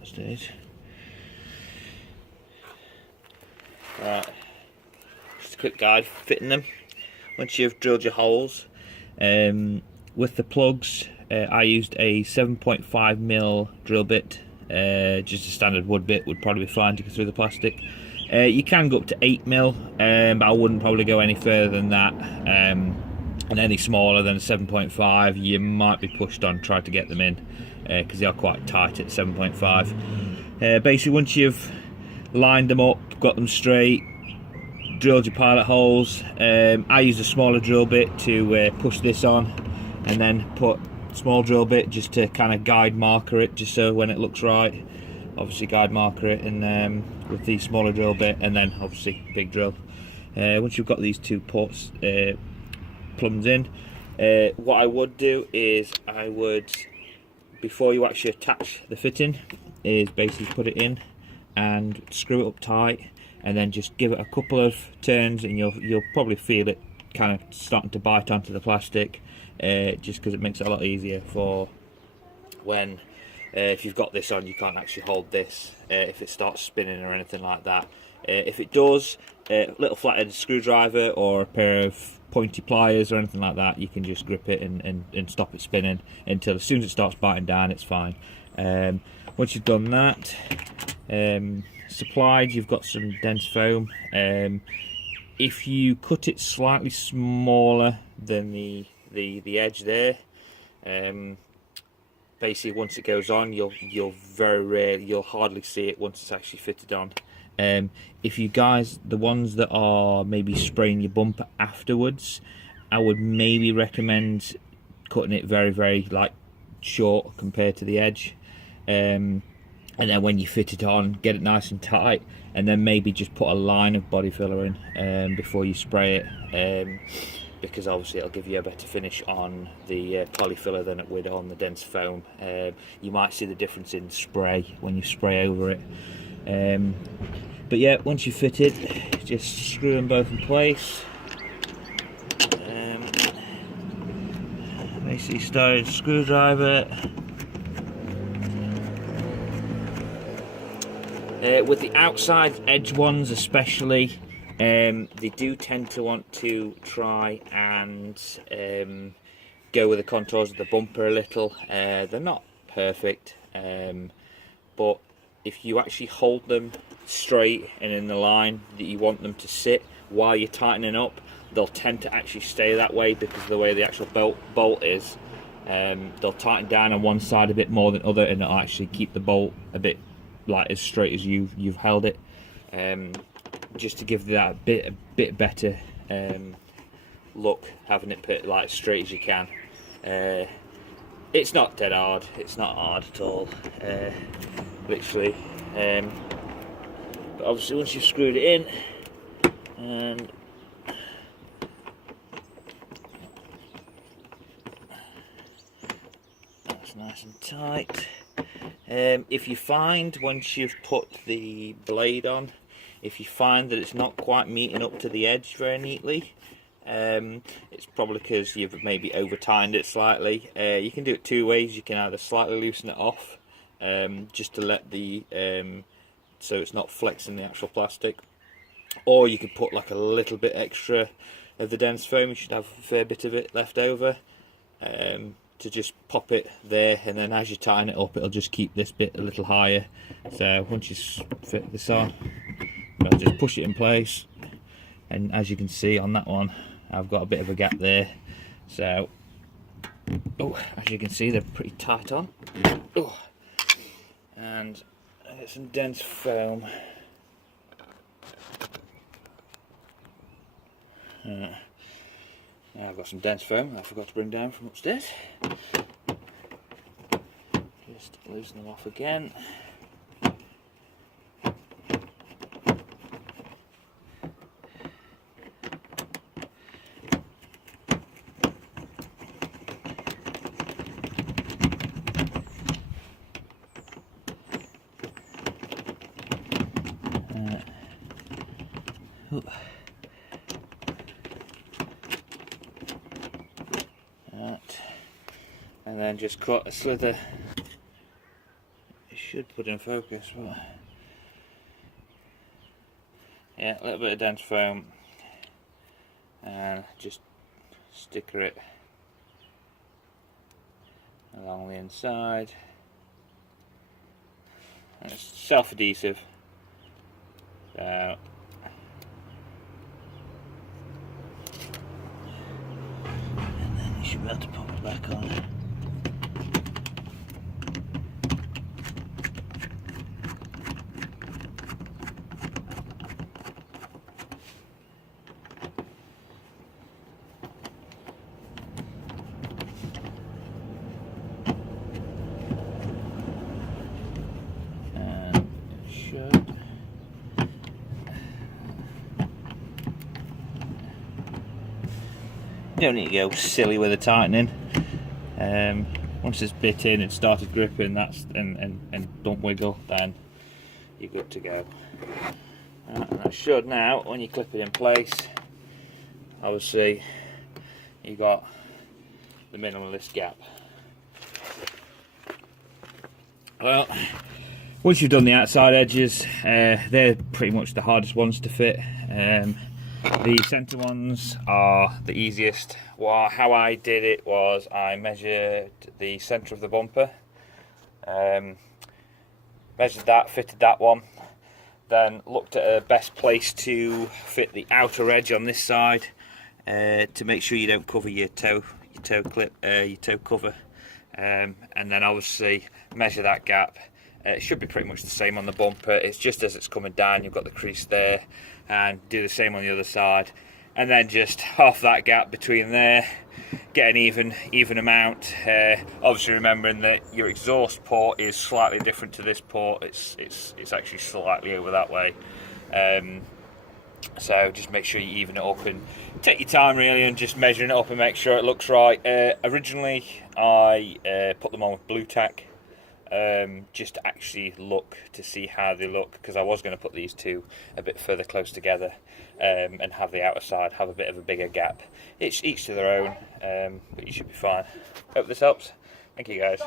that stage. Right, just a quick guide for fitting them. Once you've drilled your holes, with the plugs, I used a 7.5mm drill bit. Just a standard wood bit would probably be fine to go through the plastic. You can go up to 8mm, but I wouldn't probably go any further than that. And any smaller than a 7.5, you might be pushed on trying to get them in, because they are quite tight at 7.5. Basically, once you've lined them up, got them straight, drilled your pilot holes, I used a smaller drill bit to push this on, and then put small drill bit just to kind of guide marker it, just so when it looks right, obviously guide marker it, and with the smaller drill bit, and then obviously big drill. Once you've got these two ports plumbed in, what I would do is I would, before you actually attach the fitting, is basically put it in and screw it up tight, and then just give it a couple of turns, and you'll probably feel it kind of starting to bite onto the plastic, just because it makes it a lot easier for when if you've got this on, you can't actually hold this if it starts spinning or anything like that. If it does, a little flathead screwdriver or a pair of pointy pliers or anything like that, you can just grip it and stop it spinning until, as soon as it starts biting down, it's fine. Once you've done that, supplied, you've got some dense foam. If you cut it slightly smaller than the edge there, basically once it goes on, you'll hardly see it once it's actually fitted on. If you guys, the ones that are maybe spraying your bumper afterwards, I would maybe recommend cutting it very like short compared to the edge, and then when you fit it on, get it nice and tight, and then maybe just put a line of body filler in before you spray it, because obviously it'll give you a better finish on the poly filler than it would on the dense foam. You might see the difference in spray when you spray over it. But yeah, once you fit it, just screw them both in place. Basically start a screwdriver. With the outside edge ones especially, they do tend to want to try and go with the contours of the bumper a little. They're not perfect, but if you actually hold them straight and in the line that you want them to sit while you're tightening up, they'll tend to actually stay that way because of the way the actual bolt is. They'll tighten down on one side a bit more than other, and it'll actually keep the bolt a bit like as straight as you've held it, just to give that a bit better look, having it put like as straight as you can. It's not dead hard, it's not hard at all, literally, but obviously once you've screwed it in, and that's nice and tight. If you find, once you've put the blade on, if you find that it's not quite meeting up to the edge very neatly, it's probably because you've maybe over-tightened it slightly. You can do it two ways. You can either slightly loosen it off, just to let the so it's not flexing the actual plastic, or you could put like a little bit extra of the dense foam. You should have a fair bit of it left over, to just pop it there, and then as you tighten it up, it'll just keep this bit a little higher. So once you fit this on, I'll just push it in place, and as you can see on that one, I've got a bit of a gap there. So, as you can see, they're pretty tight on. And I get some dense foam. Now I've got some dense foam I forgot to bring down from upstairs. Just loosen them off again. And then just cut a slither should put in focus, but yeah, a little bit of dense foam, and just sticker it along the inside. And it's self-adhesive, so and then you should be able to pop it back on. You don't need to go silly with the tightening. Once it's bit in and started gripping, and don't wiggle, then you're good to go. And that should now, when you clip it in place, obviously you got the minimalist gap. Well, once you've done the outside edges, they're pretty much the hardest ones to fit. The centre ones are the easiest. How I did it was I measured the centre of the bumper, measured that, fitted that one, then looked at a best place to fit the outer edge on this side to make sure you don't cover your toe cover, and then obviously measure that gap. It should be pretty much the same on the bumper. It's just as it's coming down, you've got the crease there, and do the same on the other side, and then just half that gap between there, get an even amount. Obviously remembering that your exhaust port is slightly different to this port. It's actually slightly over that way. So just make sure you even it up and take your time really, and just measuring it up and make sure it looks right. Originally I put them on with blue tack, just to actually look to see how they look, because I was going to put these two a bit further close together, and have the outer side have a bit of a bigger gap. It's each to their own, but you should be fine. Hope this helps. Thank you guys.